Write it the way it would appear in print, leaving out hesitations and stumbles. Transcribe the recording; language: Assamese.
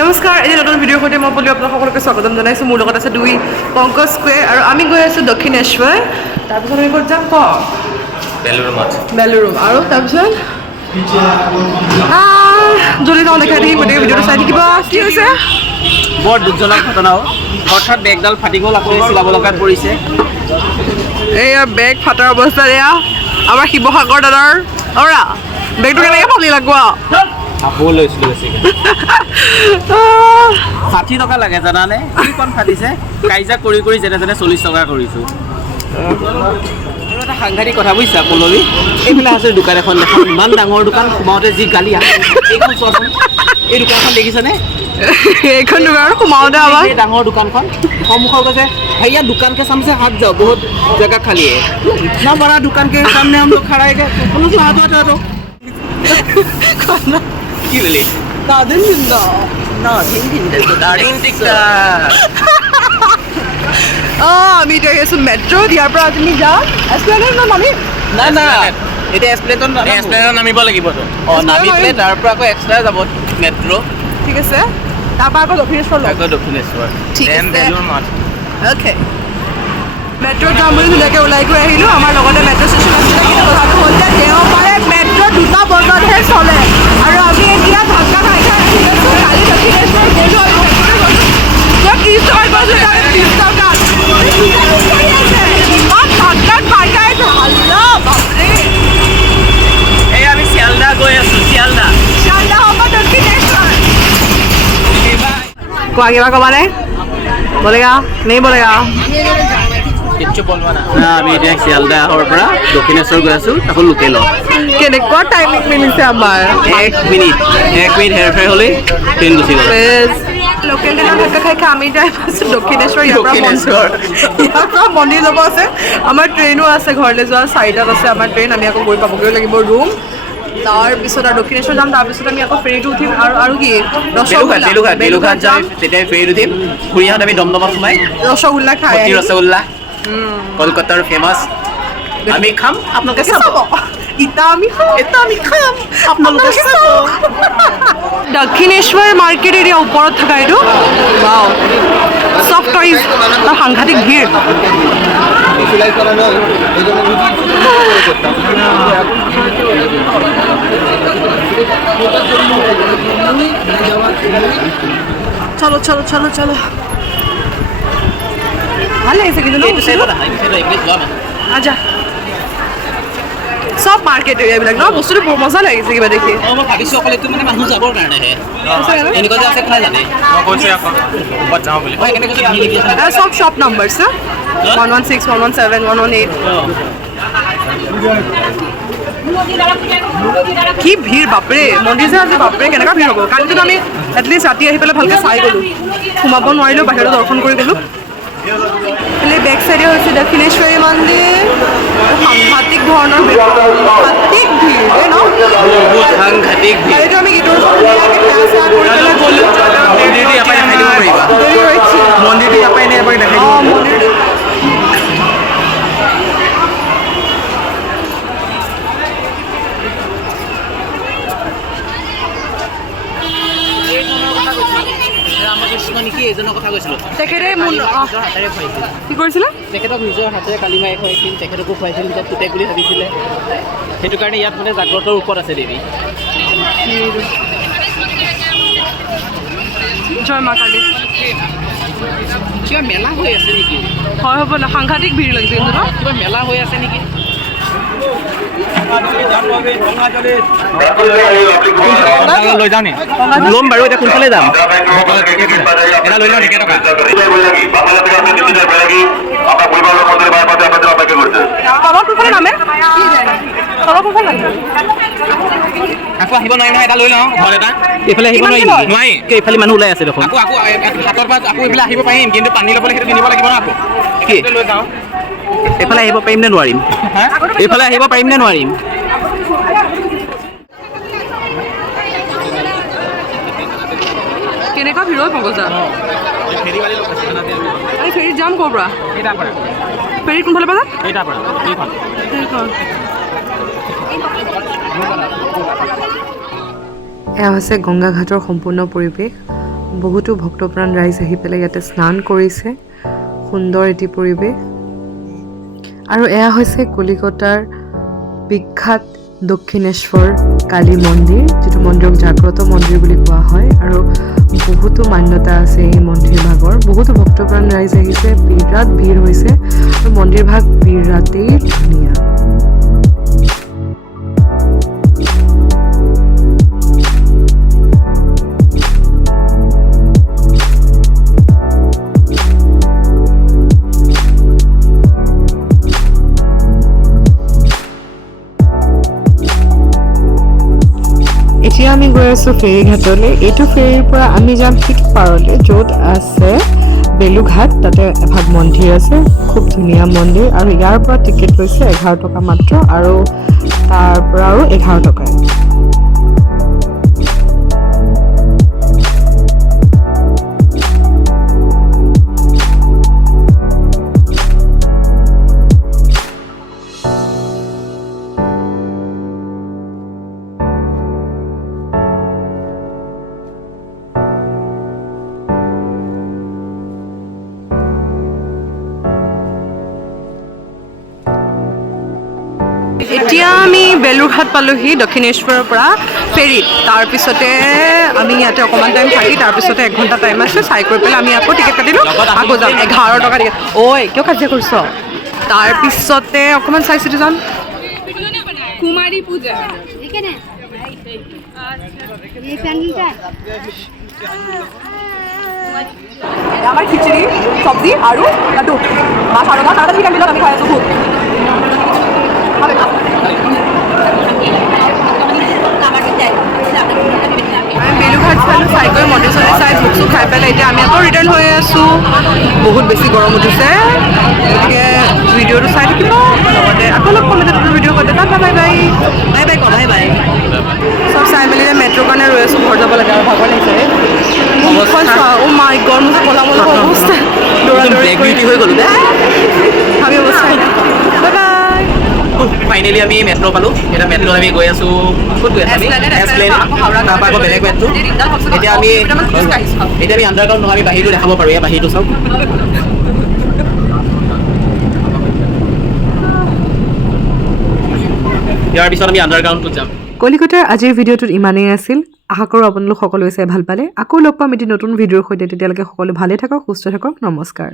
নমস্কাৰ, এই নতুন ভিডিঅ'ৰ সৈতে মই বুলি আপোনাক সকলোকে স্বাগতম জনাইছোঁ। মোৰ লগত আছে দুই পংকজ স্কুৱেৰ আৰু আমি গৈ আছোঁ দক্ষিণেশ্বৰ। তাৰপিছত আমি ক'ত যাম বেলুৰুম আৰু তাৰপিছত যদি যাওঁ দেখাই থাকিম, গতিকে ভিডিঅ'টো চাই থাকিব। কি হৈছে বৰ দুখজনক ঘটনাও, হঠাৎ বেগডাল ফাটি গ'ল, আকৌ চিলাব লগাত পৰিছে। এইয়া বেগ ফাটাৰ অৱস্থাত এয়া আমাৰ শিৱসাগৰ দাদাৰ অৰা বেগটো কেনেকৈ ফালি লাগব আকৌ লৈছিলোঁ বেছিকৈ 60 টকা লাগে জানানে? কিখন ফাটিছে, কাইজা কৰি কৰি যেনে যেনে 40 টকা কৰিছোঁ। আৰু এটা সাংঘাতিক কথা বুজিছা পল্লৱী, এইফালে আছে দোকান এখন দেখা, ইমান ডাঙৰ দোকান, সোমাওঁতে যি গালি আহে। এইখন চোৱাচোন, এই দোকানখন দেখিছেনে? এইখন দোকান সোমাওঁতে আমাৰ ডাঙৰ দোকানখন সন্মুখত কৈছে भैया दुकान के सामने से हट जाओ, बहुत जगह खाली है ना, बड़ा दुकान के सामने हम लोग खड़ा है। हटो কি বলি দাদিন জিন্দা আমি এতিয়া আহি আছোঁ মেট্ৰ'ত। ইয়াৰ পৰা তুমি যাম এছপ্লেনেড নামি নাই না, এতিয়া এছপ্লেনেডত নামিব লাগিব। অঁ, নামি পেলাই তাৰ পৰা আকৌ এক্সট্ৰা যাব মেট্ৰ'। ঠিক আছে, তাৰপৰা আকৌ দক্ষিণেশ্বৰ আকৌ দক্ষিণেশ্বৰ ঠিক আছে। অ'কে, মেট্ৰ'ত যাম বুলি ধুনীয়াকৈ ওলাই গৈ আহিলোঁ। আমাৰ লগতে মেট্ৰ' ষ্টেচন আছিলে, কিন্তু কথাটো হ'ল যে দেওবাৰে মেট্ৰ' 2টা বজাতহে চলে আৰু আমি এতিয়া ধাক্কা খাই খাই আহি আছোঁ। কালি দক্ষিণেশ্বৰ গ'লোঁ আৰু মেট্ৰ'ৰে গ'লোঁ, 30 টকাত গৈছোঁ, তাৰে 30 টকাত ইমান ধাক্কা খাই খাই আছোঁ। হাল্লা বাপৰে, এই আমি শিয়ালদা গৈ আছোঁ। শিয়ালদা হ'ব দক্ষিণেশ্বৰ। কোৱা কিবা ক'বানে? বলেগা নেই বলেগা আমি এতিয়া শিয়ালদাহৰ পৰা দক্ষিণেশ্বৰ গৈ আছোঁ, আকৌ লোকেলত। কেনেকুৱা টাইমিং মিলিছে আমাৰ। 1 মিনিট হেৰফেৰ হ'লেই ট্ৰেইন গুচি গ'ল। লোকেল ট্ৰেইনত ধাক্কা খাই খাই আমি এতিয়া আছোঁ দক্ষিণেশ্বৰ। ইয়াৰ পৰা মন্দিৰ যাব আছে, আমাৰ ট্ৰেইনো আছে, ঘৰলৈ যোৱা 4টাত আছে আমাৰ ট্ৰেইন। আমি আকৌ গৈ পাবগৈ লাগিব ৰুম, তাৰপিছত আৰু দক্ষিণেশ্বৰ যাম, তাৰপিছত আমি আকৌ ফেৰীটো উঠিম আৰু কি বেলুঘাট যাম, তেতিয়া ফেৰীত উঠিম, ঘূৰিহঁত আমি দমদমত সোমাই ৰসগোল্লা খাই ৰসগোল্লা কলকাতাৰ ফেমাছ আমি খাম, আপোনালোকে চাব। দক্ষিণেশ্বৰ মাৰ্কেট এৰিয়া ওপৰত থকা এইটো চব টইজ, তাৰ সাংঘাতিক ভিৰ। চলো চলো চলো চলো, ভাল লাগিছে কিন্তু আচ্ছা। চব মাৰ্কেট এৰিয়াবিলাক ন, বস্তুটো বৰ মজা লাগিছে কিবা দেখি। মই ভাবিছোঁ অকল এইটো মানে মানুহ যাবৰ কাৰণেহে, এনেকুৱা যে আছে কোনে জানে। চব শ্বপ নাম্বাৰছ না, 116, 117, 118। কি ভিৰ বাপৰে, মন্দিৰ যে আজি বাপৰে কেনেকুৱা ভিৰ হ'ব। কালিতো আমি এটলিষ্ট ৰাতি আহি পেলাই ভালকৈ চাই গ'লোঁ, সোমাব নোৱাৰিলোঁ, বাহিৰত দৰ্শন কৰি গ'লোঁ। বেক চাইডে হৈছে দক্ষিণেশ্বৰী মন্দিৰ। সাংঘাতিক ধৰণৰ সাংঘাতিক ভিৰ ন, সাংঘাতিক ভিৰ। এইটো আমি গীতৰ তেখেতে কি কৰিছিলে, তেখেতক নিজৰ হাতেৰে কালি মাৰি খুৱাইছিল, তেখেতকো খুৱাইছিল, নিজক পুতেক বুলি ভাবিছিলে। সেইটো কাৰণে ইয়াত মানে জাগ্ৰতৰ ৰূপত আছে দেৱী। জয় মা কালী। কিবা মেলা হৈ আছে নেকি? হয় হ'ব না, সাংঘাতিক ভিৰ লাগিছে কিন্তু ন, কিবা মেলা হৈ আছে নেকি? লৈ যাওঁ নি? ল'ম বাৰু, এতিয়া কোনফালে যাম? এটা লৈ লওঁ, টকা আকৌ আহিব নোৱাৰি নহয়, এটা লৈ লওঁ ঘৰ এটা। এইফালে আহিব নোৱাৰি নোৱাৰি, এইফালে মানুহ ওলাই আছে দেখোন। আকৌ হাতৰ পৰা আকৌ এইফালে আহিব পাৰিম, কিন্তু পানী ল'বলৈ সেইটো কিনিব লাগিব ন। আকৌ কি লৈ যাওঁ, এইফালে আহিব পাৰিম নে নোৱাৰিম? এইফালে আহিব পাৰিম নে নোৱাৰিম? কেনেকুৱা ভিৰ হয় পংকজা। ফেৰীত যাম ক'ৰ পৰা? ফেৰীত কোনফালে পৰা যাম? এয়া হৈছে গংগা ঘাটৰ সম্পূৰ্ণ পৰিৱেশ। বহুতো ভক্তপ্ৰাণ ৰাইজ আহি পেলাই ইয়াতে স্নান কৰিছে। সুন্দৰ এটি পৰিৱেশ। আৰু এয়া হৈছে কলিকতাৰ বিখ্যাত দক্ষিণেশ্বৰ কালী মন্দিৰ, যিটো মন্দিৰক জাগ্ৰত মন্দিৰ বুলি কোৱা হয়। আৰু বহুতো মান্যতা আছে এই মন্দিৰ ভাগৰ। বহুতো ভক্তপ্ৰাণ ৰাইজ আহিছে, বিৰাট ভিৰ হৈছে আৰু মন্দিৰ ভাগ বিৰাটেই ধুনীয়া। এতিয়া আমি গৈ আছোঁ ফেৰীঘাটলৈ। এইটো ফেৰীৰ পৰা আমি যাম সিটো পাৰলৈ, য'ত আছে বেলুঘাট। তাতে এভাগ মন্দিৰ আছে, খুব ধুনীয়া মন্দিৰ। আৰু ইয়াৰ পৰা টিকেট লৈছে 11 টকা মাত্ৰ, আৰু তাৰ পৰা আৰু 11 টকা। এতিয়া আমি বেলুৰঘাট পালোহি দক্ষিণেশ্বৰৰ পৰা ফেৰীত। তাৰপিছতে আমি ইয়াতে অকণমান টাইম থাকি তাৰপিছতে 1 ঘণ্টা টাইম আছে, চাই কৰি পেলাই আমি আকৌ টিকেট কাটিলোঁ, আকৌ যাম 11 টকা টিকেট। ঐ কিয় কাজিয়া কৰিছ? তাৰপিছতে অকণমান চাই চিতি যাম। কুমাৰী পূজা আমাৰ খিচিৰি চব্জি আৰু লাডু মাছ আৰু তাড়াতাড়ি কাটিলত আমি খাই আছোঁ খুব। বেলুঘাট চালোঁ, চাই কৰি মন্দিৰ চন্দিৰ চাই ভোগ চোগ খাই পেলাই এতিয়া আমি আকৌ ৰিটাৰ্ণ হৈ আছোঁ। বহুত বেছি গৰম উঠিছে, গতিকে ভিডিঅ'টো চাই থাকিব, লগতে আকৌ লগ পাম এটা নতুন ভিডিঅ' সৈতে। Bye bye bye bye bye bye bye. চব চাই মেলি মেট্ৰ' কাৰণে ৰৈ আছোঁ, ঘৰ যাব লাগে আৰু ভাগৰ লাগিছে। অ' মাই গড, মোৰ কলা মলা অৱস্থা, দৌৰা দৌৰি হৈ গ'লো দে আমি অৱস্থা। Bye bye. ফাইনেলি আমি মেট্ৰ' পালোঁ। এতিয়া মেট্ৰ'ত আমি গৈ আছোঁ, ক'ত গৈ আছোঁ আমি? এছপ্লেনেড, তাৰপৰা আকৌ বেলেগ মেট্ৰ'। এতিয়া আমি আণ্ডাৰগ্ৰাউণ্ড নহয়, আমি বাহিৰটো দেখাব পাৰোঁ। এয়া বাহিৰটো চাওক। ইয়াৰ পিছত আমি আণ্ডাৰগ্ৰাউণ্ডটোত যাম। কলিকতাৰ আজিৰ ভিডিঅ'টোত ইমানেই আছিল। আশা কৰোঁ আপোনালোক সকলোৱে চাই ভাল পালে। আকৌ লগ পাম এটি নতুন ভিডিঅ'ৰ সৈতে। তেতিয়ালৈকে সকলো ভালে থাকক, সুস্থ থাকক। নমস্কাৰ।